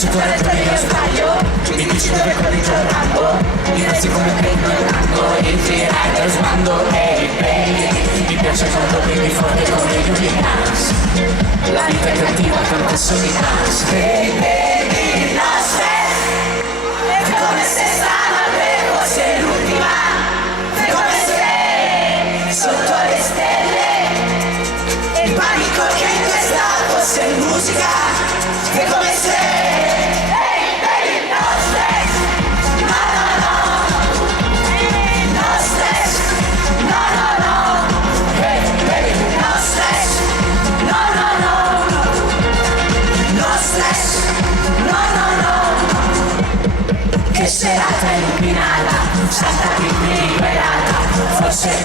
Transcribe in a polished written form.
faccio corretto io sbaglio, mi dici dove corri giocando, mi resti come prendo il rango, il freeride lo sbando, hey baby, mi piace quando vivi forte come i hooligans, la vita è cattiva quanto sono i dance, hey baby, no stress, è come se stanotte fosse l'ultima, è come se sotto le stelle, il panico che in testa fosse musica, è come se hey baby, no stress, no no no, no stress, no no no, hey baby, no stress, no no no, no stress, no no no, che serata illuminata, Santa Crisi liberata, forse